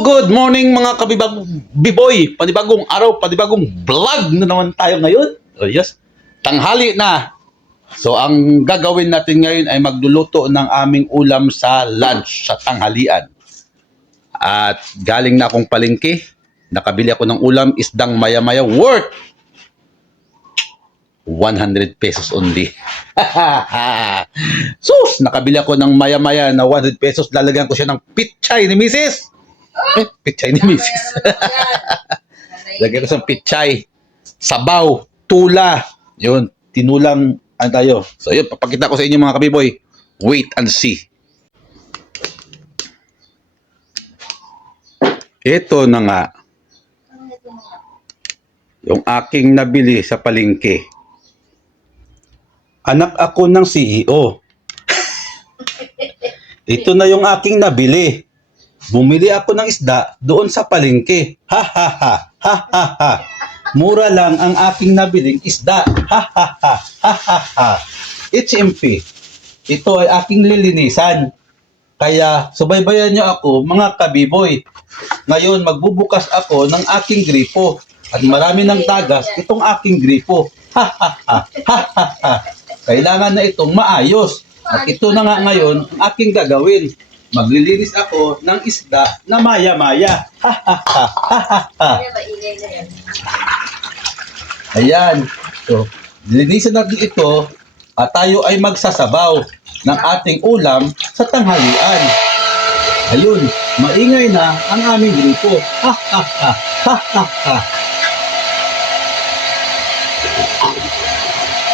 Good morning mga biboy. Panibagong araw, panibagong vlog na naman tayo ngayon. Oh yes, tanghali na. So ang gagawin natin ngayon ay magluluto ng aming ulam sa lunch, sa tanghalian. At galing na akong palengke. Nakabili ako ng ulam, isdang maya-maya worth 100 pesos only. Sus, nakabili ako ng maya-maya na 100 pesos. Lalagyan ko siya ng pitchay ni Mrs. Pitchay ni Mrs. Lagyan ko sa pitchay, sabaw, tula. Yun, tinulang ano tayo. So yun, papakita ko sa inyo mga kabiboy. Wait and see. Ito na nga. Yung aking nabili sa palengke. Anak ako ng CEO. Ito na yung aking nabili. Bumili ako ng isda doon sa palengke. Ha ha ha. Ha ha ha. Mura lang ang aking nabiling isda. Ha ha ha. Ha ha ha. HMP. Ito ay aking lilinisan. Kaya subaybayan nyo ako mga kabiboy. Ngayon magbubukas ako ng aking gripo. At marami ng tagas itong aking gripo. Ha ha ha. Ha ha ha. Kailangan na itong maayos. At ito na nga ngayon ang aking gagawin. Maglilinis ako ng isda na maya-maya. Ha ha ha. Ha ha ha. Ayan. So, linisan natin ito at tayo ay magsasabaw ng ating ulam sa tanghalian. Ayun, maingay na ang aming gripo. Ha ha ha. Ha ha ha.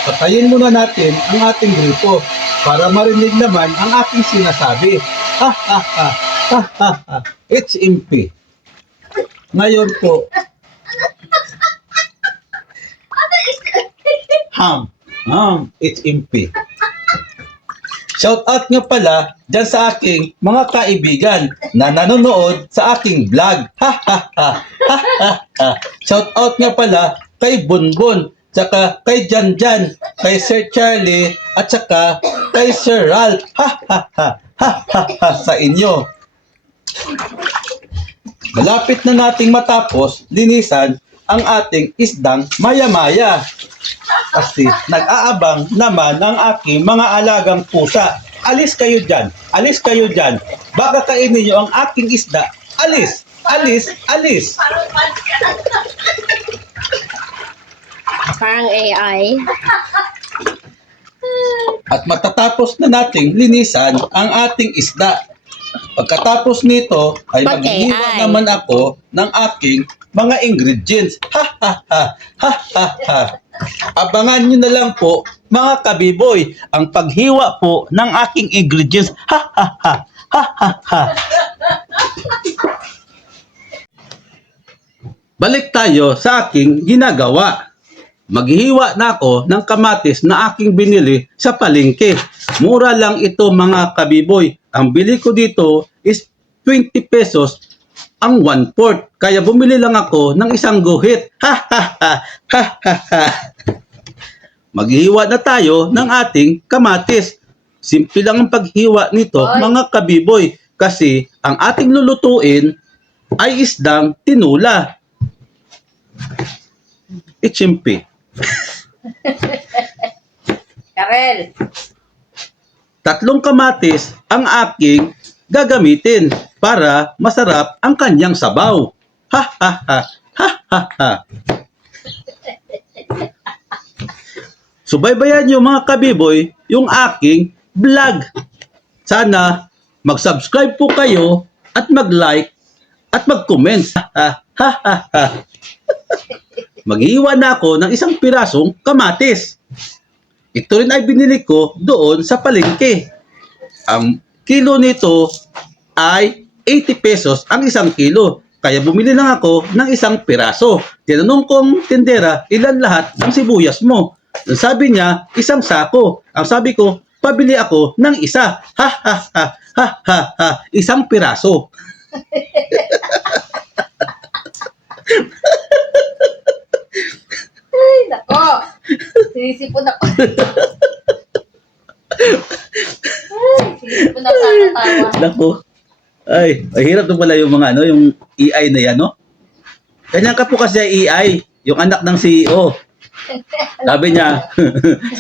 Patayin muna natin ang ating gripo para marinig naman ang aking sinasabi. Ha ha ha. Ha ha ha. It's impy. Ngayon po. It's impy. Shout out nga pala dyan sa aking mga kaibigan na nanonood sa aking vlog. Ha ha ha. Ha ha ha. Shout out nga pala kay Bunbun, tsaka kay Janjan, kay Sir Charlie, at tsaka kay Sir Ralph. Ha ha ha. Ha ha ha sa inyo. Malapit na nating matapos linisan ang ating isdang maya-maya. Kasi nag-aabang naman ng aking mga alagang pusa. Alis kayo dyan. Alis kayo dyan. Baka kainin nyo ang aking isda. Alis. Alis. Alis. Parang AI. At matatapos na nating linisan ang ating isda. Pagkatapos nito ay maghihiwa naman ako ng aking mga ingredients. Ha ha ha. Ha ha ha. Abangan nyo na lang po mga kabiboy ang paghiwa po ng aking ingredients. Ha ha ha. Ha ha ha. Balik tayo sa aking ginagawa. Maghihiwa na ako ng kamatis na aking binili sa palengke. Mura lang ito mga kabiboy. Ang bili ko dito is 20 pesos ang 1/4. Kaya bumili lang ako ng isang guhit. Ha ha ha. Ha ha ha. Maghihiwa na tayo ng ating kamatis. Simple lang ang paghiwa nito mga kabiboy. Kasi ang ating lulutuin ay isdang tinula. Ichimpi. Karel. 3 kamatis ang aking gagamitin para masarap ang kanyang sabaw. Ha ha ha. Ha ha ha. Subaybayan niyo mga kabiboy yung aking vlog. Sana mag-subscribe po kayo at mag-like at mag-comment. Ha ha ha ha. Maghihiwa na ako ng isang pirasong kamatis. Ito rin ay binili ko doon sa palengke. Ang kilo nito ay 80 pesos ang isang kilo. Kaya bumili lang ako ng isang piraso. Tinanong kong tindera, ilan lahat ng sibuyas mo? Sabi niya, isang sako. Ang sabi ko, pabili ako ng isa. Ha ha ha. Ha ha ha. Isang piraso. Ay, nako. Sinisipon ako. Ay, sinisipon ako sa tawa. Naku. Ay, mahirap na pala yung mga ano, yung AI na yan, no? Ganyan ka po kasi AI, yung anak ng CEO. Sabi niya,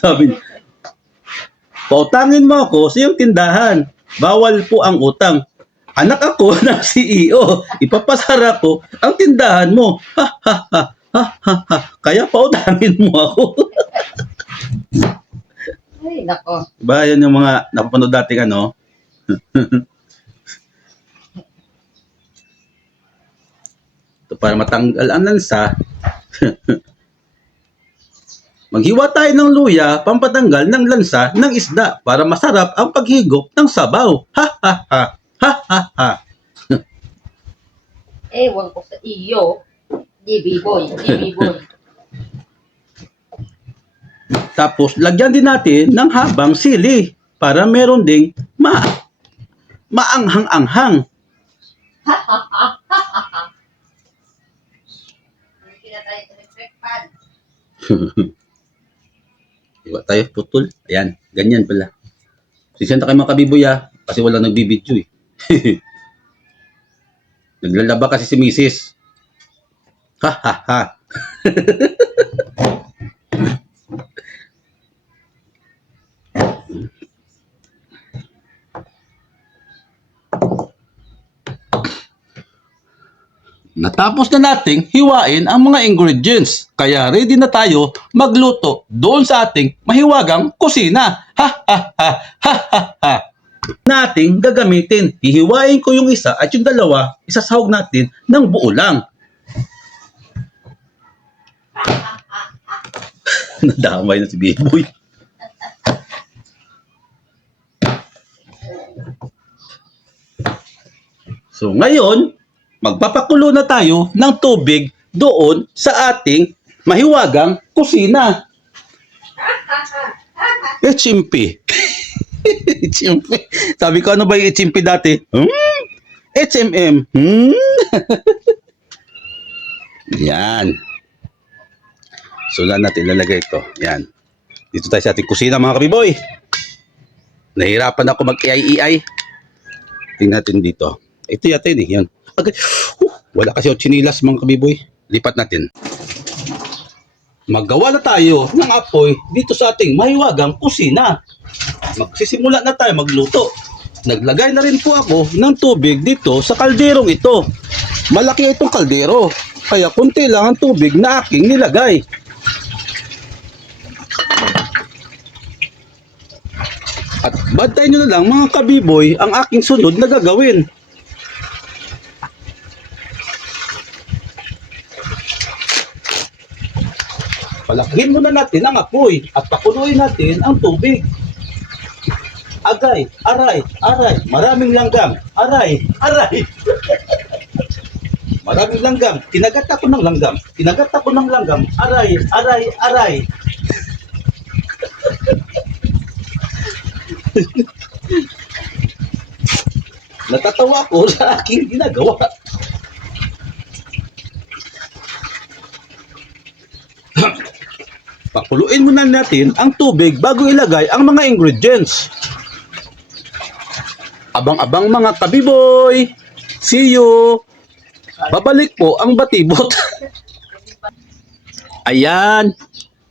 sabi niya, pautangin mo ako sa iyong tindahan. Bawal po ang utang. Anak ako ng CEO. Ipapasara ko ang tindahan mo. Ha, ha, ha, ha, ha, ha. Kaya pautangin mo ako. Ay, nako. Diba, yan yung mga napapanood dating ano. Ito para matanggal ang lansa. Maghiwa tayo ng luya, pampatanggal ng lansa ng isda para masarap ang paghigop ng sabaw. Ha ha ha. Ha ha ha. Ewan ko sa iyo. GB boy, GB boy. Tapos lagyan din natin ng habang sili para meron ding maanghang-anghang. Hindi na tayo pinagpekpan. Diba tayo putol? Ayan, ganyan pala. Sisenta kayo mga kabiboy kasi wala nagbibidyo eh. Naglalaba kasi si Mrs. Ha ha ha. Natapos na nating hiwain ang mga ingredients. Kaya ready na tayo magluto doon sa ating mahiwagang kusina. Ha ha ha ha ha ha. Nating gagamitin. Hihiwain ko yung isa at yung dalawa, isasahog natin ng buo lang. Nadamay na si Biboy. So ngayon, magpapakulo na tayo ng tubig doon sa ating mahiwagang kusina. Itchimpi. Itchimpi. Sabi ko, ano ba yung itchimpi dati? HMM. Yan. So, lang natin ilalagay ito. Yan. Dito tayo sa ating kusina, mga kabiboy. Nahihirapan ako mag-AI. Tingnan natin dito. Ito yata yun eh. Yan. Okay. Wala kasi yung chinilas, mga kabiboy. Lipat natin. Maggawa na tayo ng apoy dito sa ating mahiwagang kusina. Magsisimula na tayo magluto. Naglagay na rin po ako ng tubig dito sa kalderong ito. Malaki itong kaldero. Kaya kunti lang ang tubig na aking nilagay. At bantayan nyo na lang mga kabiboy ang aking sunod na gagawin. Palakihin muna natin ang apoy at pakuluin natin ang tubig. Agay, aray, aray, maraming langgam. Aray, aray. Maraming langgam. Kinagat ako ng langgam. Kinagat ako ng langgam. Aray, aray, aray. Natatawa ako sa aking ginagawa. Pakuluin muna natin ang tubig bago ilagay ang mga ingredients. Abang-abang mga kabiboy. See you. Babalik po ang batibot. Ayan.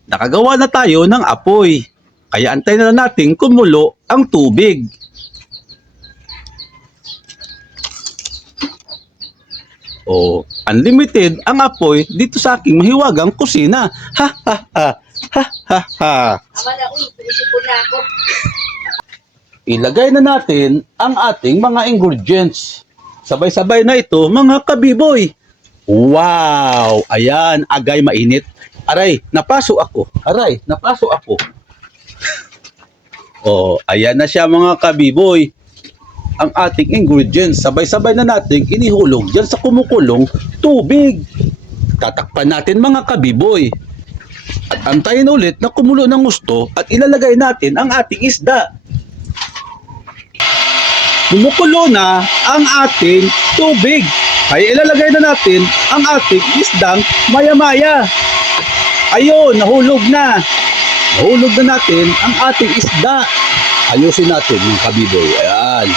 Nakagawa na tayo ng apoy. Kaya antayin na natin kumulo ang tubig. Oh, unlimited ang apoy dito sa aking mahiwagang kusina. Ha ha ha. Ha ha ha. Ama na, uy, pinisipon na ako. Ilagay na natin ang ating mga ingredients. Sabay-sabay na ito, mga kabiboy. Wow! Ayan, agay mainit. Aray, napaso ako. Aray, napaso ako. Oh, ayan na siya mga kabiboy. Ang ating ingredients, sabay-sabay na natin inihulog dyan sa kumukulong tubig. Tatakpan natin mga kabiboy. At antayin ulit na kumulo ng gusto at ilalagay natin ang ating isda. Kumukulo na ang ating tubig. Kaya ilalagay na natin ang ating isdang maya-maya. Ayun, nahulog na. Nahulog na natin ang ating isda. Ayusin natin yung kabiboy. Ayan.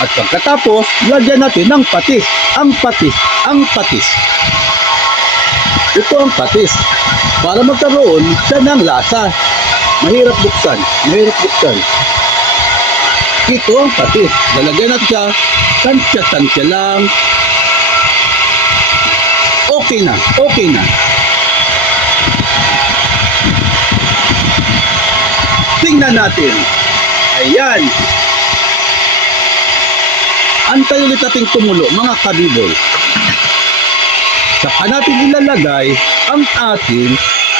At pagkatapos, lagyan natin ng patis. Ang patis, ang patis. Ito ang patis. Para magkaroon siya ng lasa. Mahirap buksan, mahirap buksan. Ito ang patis. Lalagyan natin siya, tansya-tansya lang. Okay na, okay na. Tingnan natin. Ayan. Antay ulit natin kumulo, mga kabibol. Saka natin ilalagay ang ating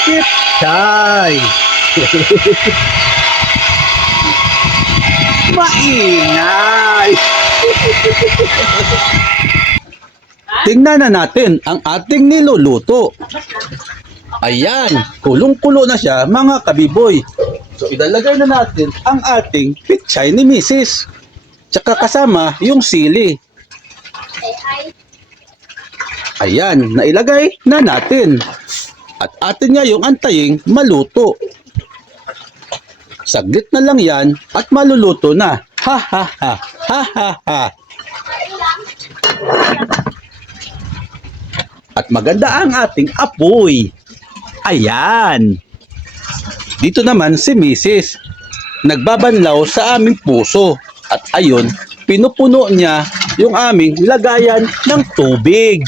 pechay. Maingay! Tingnan na natin ang ating niluluto. Ayan, kulong-kulo na siya, mga kabiboy. So, ilalagay na natin ang ating pechay ni Mrs. Tsaka kasama yung sili. Ayan, nailagay na natin. At atin ngayong antayin maluto. Saglit na lang yan at maluluto na. Ha ha ha, ha ha ha. At maganda ang ating apoy. Ayan. Dito naman si Mrs. Nagbabanlaw sa aming puso. At ayun, pinupuno niya yung aming lagayan ng tubig.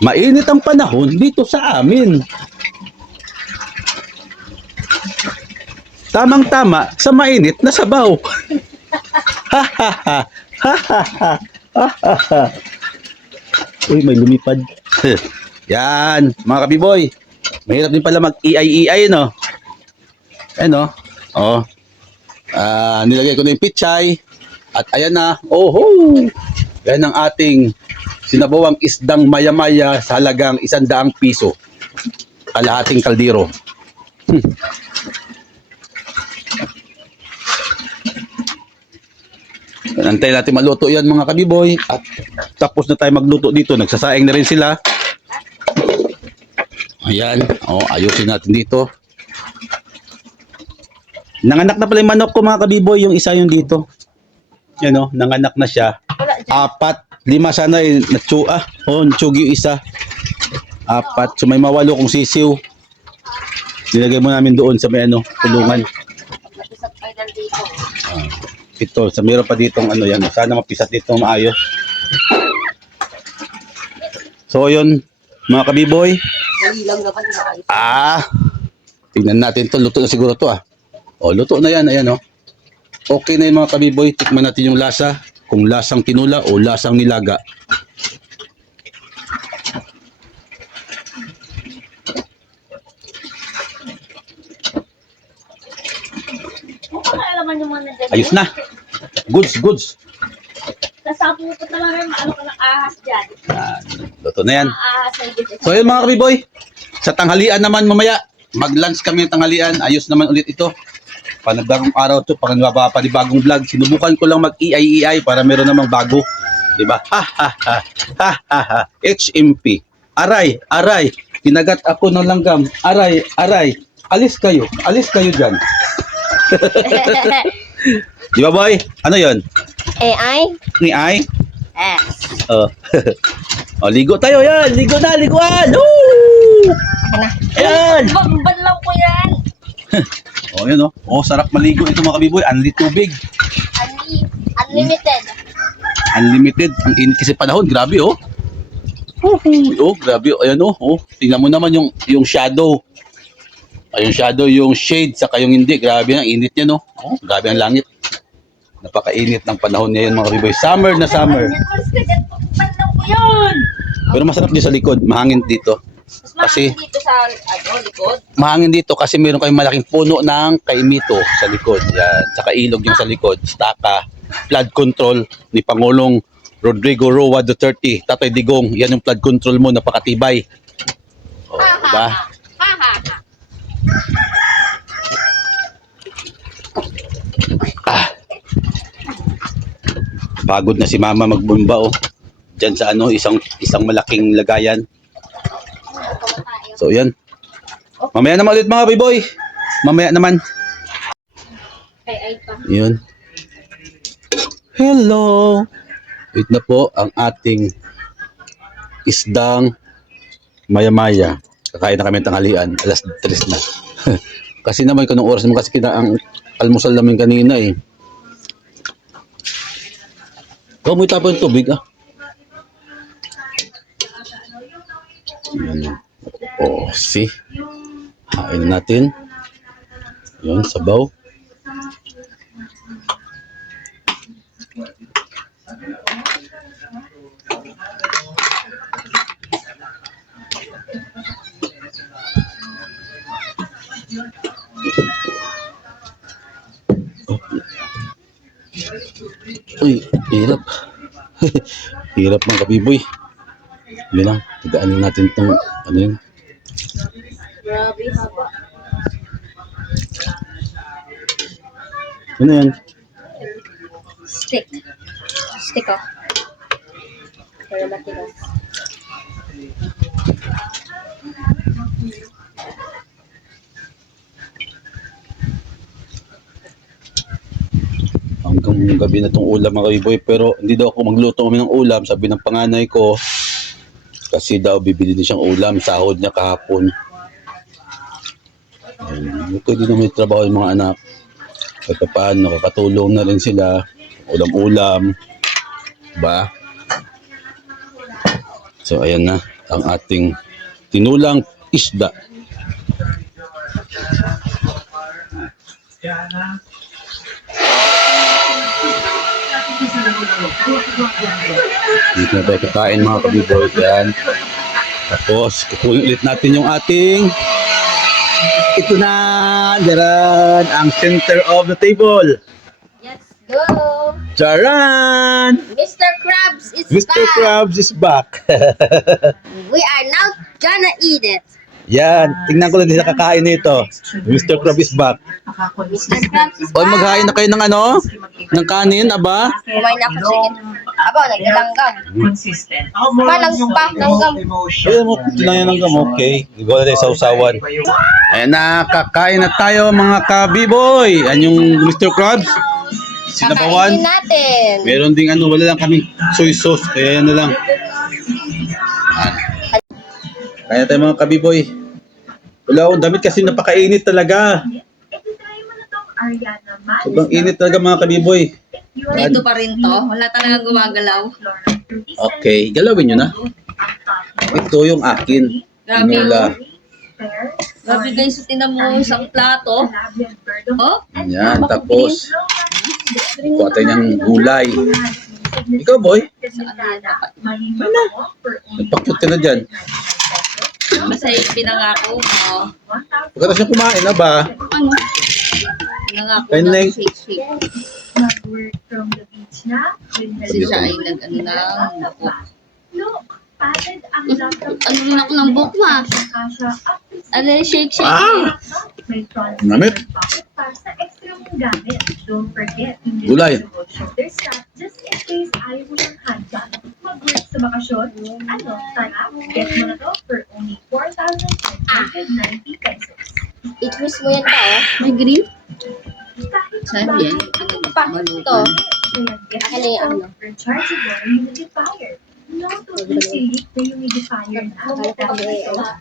Mainit ang panahon dito sa amin. Tamang-tama sa mainit na sabaw. Ha ha ha. Ha ha ha. Ha ha ha. Uy, may lumipad. Yan, mga kabiboy. Mahirap din pala mag-iay-iay, no? Ano? Oh. Nilagay ko na yung pichay. At ayan na. Oh, yan ang ating sinabawang isdang maya-maya sa halagang 100 piso. Kalahating kaldero. Antay natin maluto yan, mga kabiboy. At tapos na tayo magluto dito. Nagsasaing na rin sila. Ayan. Oh, ayusin natin dito. Nanganak na pala yung manok ko, mga kabiboy. Yung isa yung dito. Yan o, nanganak na siya. 4, 5 sana eh. Natsugi yung isa. 4. So may mawalo kong sisiw. Nilagay mo namin doon sa may kulungan. Ito, sa meron pa ditong yan. Sana mapisat dito maayos. So yun, mga kabiboy. Tingnan natin to. Luto na siguro to O, luto na yan. Ayan Okay na yung mga kabiboy. Tikman natin yung lasa. Kung lasang tinula o lasang nilaga. Ayos na. Goods. Nasapo ko talaga yung maano ka ng ahas dyan. Luto na yan. Ahas na dyan. So yun, mga kabiboy. Sa tanghalian naman mamaya. Mag-lunch kami ng tanghalian. Ayos naman ulit ito. Panibagong araw to, panibagong vlog. Sinubukan ko lang mag-iay para meron namang bago. Diba? Ha ha ha. Ha ha ha. HMP. Aray. Kinagat ako ng langgam. Aray. Alis kayo dyan. Diba, boy? Ano yon? AI? Ni ay? Yes. Ligo tayo yan. Liguan. Woo! Ayan. Banlaw ko yan. Yun sarap maligo ito, mga kabiboy. Unli tubig. Unlimited. Unlimited. Ang init kasi panahon. Grabe, grabe. Ayan, tingnan mo naman yung shadow. Yung shadow, yung shade, saka yung hindi. Grabe ang init niya, grabe ang langit. Napakainit ng panahon ngayon, mga kabiboy. Summer na summer. Banlaw ko yun. Pero masarap din sa likod. Mahangin dito. Kasi dito sa likod. mahangin dito kasi meron kayong malaking puno ng kaimito sa likod. Yan. Saka ilog yung sa likod. Staka. Flood control ni Pangulong Rodrigo Roa Duterte. Tatay Digong. Yan yung flood control mo. Napakatibay. Diba? Pagod na si mama magbumba Diyan sa isang malaking lagayan. So yan. Mamaya naman ulit, mga biboy. Mamaya naman. Ay pa. Yun. Hello! Wait na po ang ating isdang maya-maya. Kakain na kami ng tanghalian. Alas 3 na. Kasi naman kanong oras naman kasi ang almusal namin kanina eh. Oh, may tapon yung tubig ah. Yan. Oh, see? Hain na natin. Yun, sabaw. Uy, hirap. Hirap ng kabiboy. Yun lang, tigaan natin itong ano yun. Grabe haba. Ano yan? Stick. Stick oh. Para matigas. Hanggang gabi na itong ulam mga kabiboy. Pero hindi daw ako magluto kami ng ulam. Sabi ng panganay ko. Kasi daw bibili din siyang ulam. Sahod niya kahapon. Pwede na may trabaho yung mga anak. Kahit paano, nakakatulong na rin sila. Ulam-ulam. Diba? So, ayan na. Ang ating tinulang isda. Dito na tayo kakain mga kabiboy. Yan. Tapos, kukunin ulit natin yung ating ito na, daran, ang center of the table. Let's go! Charan! Mr. Krabs is Mr. back! Krabs is back. We are now gonna eat it. Yan, tingnan ko lang din sa kakain nito. Mr. Krabs is back. Mr. Krabs is O, back! maghain na kayo ng ano? Ng kanin, aba? Kumain na ako sige. Aba, naglalanggam. Consistent. Malang pa, langgam. Ayun mo, tinayan ng gamo. Okay, ikaw na tayo sa usawan. Ayan na, kakain na tayo mga kabiboy. Yan yung Mr. Krabs. Sinabawan. Kakainin natin. Meron ding ano, wala lang kaming soy sauce. Kaya yan na lang. Yan. Kaya tayo mga kabiboy. Wala akong damit kasi napakainit talaga. Sobrang init talaga mga kabiboy. Dito pa rin to. Wala talagang gumagalaw. Okay, galawin nyo na. Ito yung akin. Grabe. Tinula. Grabe guys, tinan mo isang plato. Oh, Yan, tapos kuha tayo ng gulay. Ikaw boy, nagpakute na dyan. masaya yung pinangako mo. Pagkatapos niya kumain na ba? Ano? Pinangako Kain na lang. shake-shake. Kasi siya ay nag-ano lang, buko. Ano rin ako ng buko ma? Ano yung shake-shake? Ah! Namit. Gulay. Mag-work sa bakasyon? Ano? Tara, get mo na to for only 4,990 pesos. I-twist mo yan pa oh. May green? Sabi yan. Pa, ito. Akin na yung ano. Rechargeable humidifier. No to silip na humidifier na. Pwedeng wall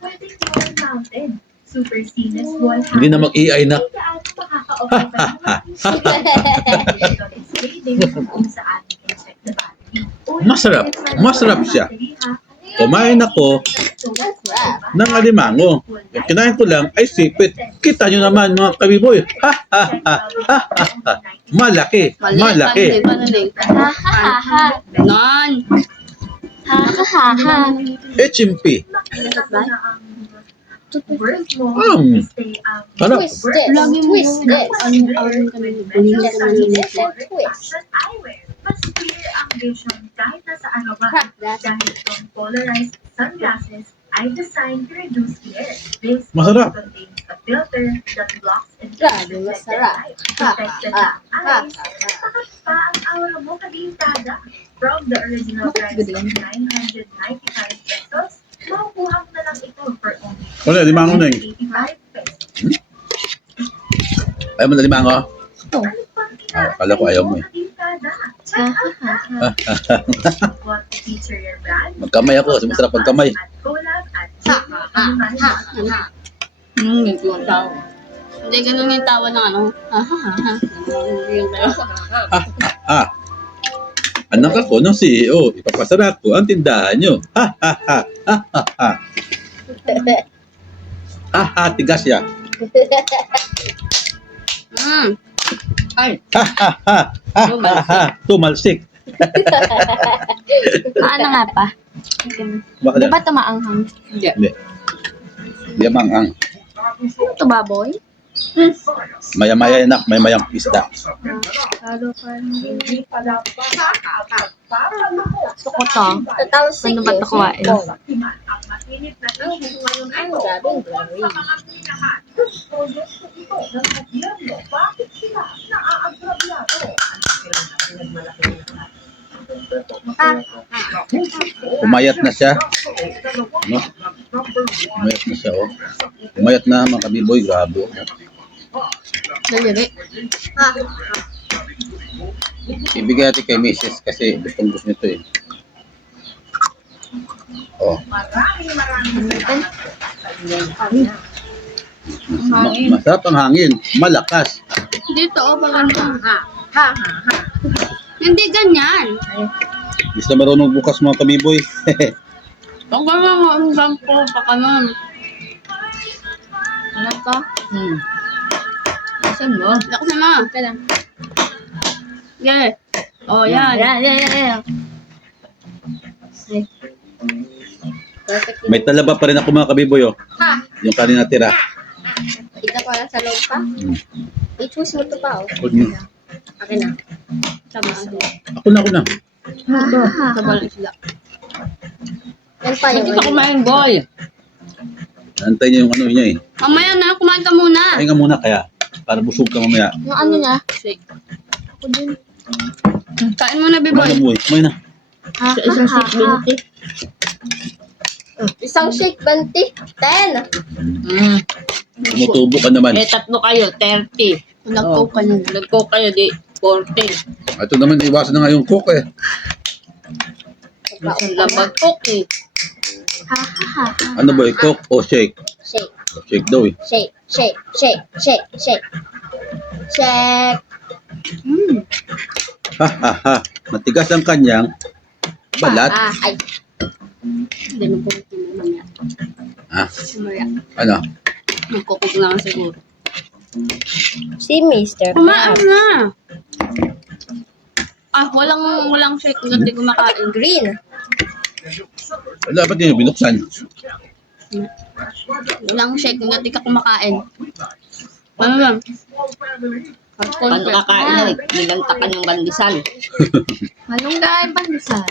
mounted. Super seamless wall hanging. Hindi na mag-AI na. Gaano makaka-offer pa ng saving kung saan i-check the battery. Masarap. Masarap siya. Kumain ako ng alimango. Yung kinain ko lang ay sipit. Kita nyo naman mga kabiboy. Ha ha ha ha ha ha. Malaki. Malaki. Ha ha ha. Non. Ha ha ha ha. HMP. Sarap. Twist this. Twist this. Just do this and twist. Mas clear ang vision kahit nasa ano ba. Crack that. Dahil itong polarized sunglasses ay designed to reduce glare. This Masarap. also contains a filter that blocks and Grabe, masarap. Ha protected ha ang ha. eyes. Bakit pa ang aura mo kagintada? From the original price of 995 pesos, makukuha mo na lang ito for only Wala, limango na yun. 85 pesos. Ayaw mo na limango? Ano Kala ko ayaw mo eh. Ha, ha, ha. Magkamay ako kasi masarap pagkamay. Ha, ha, ha, ha. Ganito ang tawa. Hindi, ganun yung tawa ng ano. Ha, ha, ha, ha. Ganun yung tawa. Anak ako ng CEO, ipapasara ko ang tindahan nyo. Ha ha ha ha ha ha. Ha ha, tigas ya. Ay, Ha ha ha ha ha ha. Tumalsik. paano nga pa? Bakit Di yan? ba tumaanghang? Hindi. Hindi. Di mang-ang. Ito baboy? Maya-maya anak, may mayang isda. Lalo pa. Gusto ko to. Ano ba ito kuwain? Ang gabing gawin. Bakit sila naaagrabyado? Umayat na siya. No? Umayat na siya, oh. Umayat na mga kabiboy, grabe. Oh. Daliri. Ibigay natin kay Mrs. kasi gustong gusto nito eh. Oh, masarap ang hangin, malakas. Dito, oh, maganda. Hindi ganyan. Gusto marunong bukas mga kabiboy. Ang ganda mo, ang gampo, baka nun. Ano ka? Saan mo? Laksan mo. Kailan? Yeah. Oh, yan. Yeah. May talaba pa rin ako mga kabiboy, oh. Ha? Yung kanina tira. Ika pa lang sa loob pa? I-choose mo ito pa, oh. Huwag niyo. Akin na. Tama. Ako na. Sabal sila. Yan pa yung Hindi ka kumain, boy. Antay niya yung ano niya eh. Mamaya na, kumain ka muna. Kain ka muna kaya. Para busog ka mamaya. Yung ano niya? Shake. Ako din. Kain mo na, Kumain na Biboy. boy. Kumain na. Isang shake 20. Isang shake, 20. 10. Tumutubo ka naman. Eh, tatlo kayo, 30. Nag-coke ka na. Nag-coke kayo, di 40. Ito naman, iwasan na nga yung coke eh. Isang labag coke eh. Ano ba, coke o shake? Shake. Shake daw eh. Shake. Shake. Shake. Shake. Shake. Shake. Ha ha ha. Matigas ang kanyang balat. Ay. Hindi mo po ito mamaya. Ha? Mamaya. Ano? Magkukog na lang siguro. Si Mr. Kumaan na. Walang shake kung hindi kumakain. Green. Dapat yun binuksan. Walang shake kung hindi ka kumakain. Ano lang? Paano kakain na, nilantakan yung bandisal. Anong kain pandesal?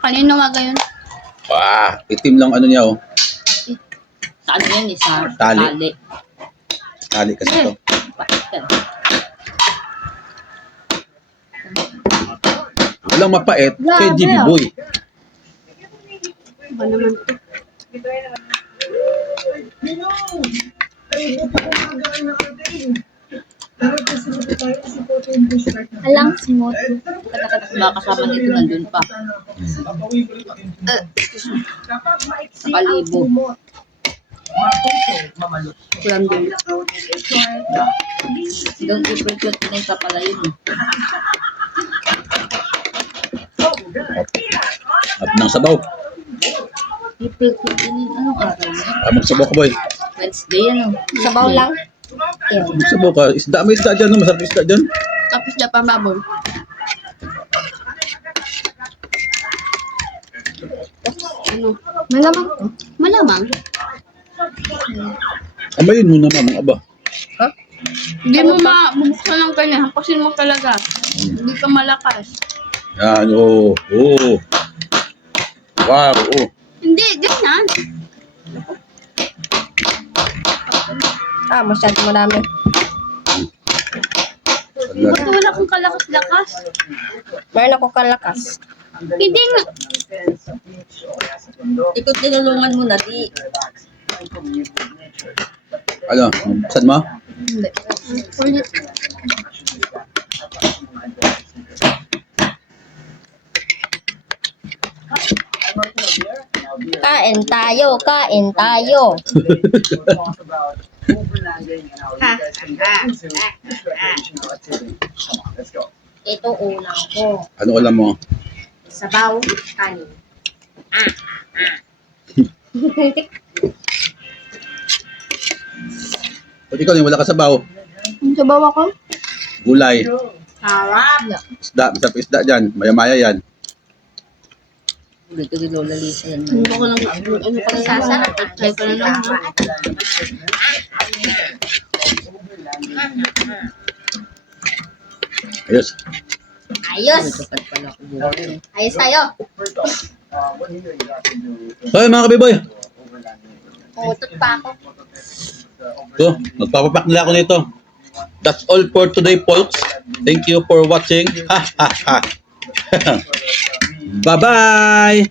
Kanino nga gayon? Itim lang ano niya oh. Saan yan, isa? Tali. Tali kasi ito. Walang mapait kay GB Boy. Ba naman to? Alang smooth. Wala kasama nito, nandun pa. Kalibo. Kulang din. Doon i-precute na yung pala yun. At ng sabaw. I-precute din yun. Anong araw na? Magsabaw ka boy. Wednesday, ano? Sabaw lang. Magsabaw ka. Isda, may isda dyan. No? Masarap isda dyan. Tapos na pa baboy. Ano? Malamang to? Malamang? Amayin mo naman mga aba. Hindi mo mabubuksan ng kanya. Hampasin mo talaga. Hindi ka malakas. Yan, oh. Oh. Wow, oh. Hindi, ganyan. Masyado marami. Ba't wala kang kalakas-lakas? Meron ako kalakas. Hindi nga. Ikot tinulungan mo na, di. Ano? Saan mo? Hindi. Ulit. Kain tayo, kain tayo. Ito ulam ko. Ano ulam mo? Sabaw, kanin. Ba't ikaw wala ka sabaw? Ang sabaw ako? Gulay. Sarap. Isda. Masarap isda dyan. Maya-maya yan. Dito ni Lola Lisa yan. Hindi ko lang, ano pa lang sasarap. Try ko lang lang. Ayos. Ayos. Ayos tayo. Hoy mga kabiboy. Utot pa ako. So, magpapapak nila ako nito. That's all for today, folks. Thank you for watching. Ha ha ha. Bye-bye.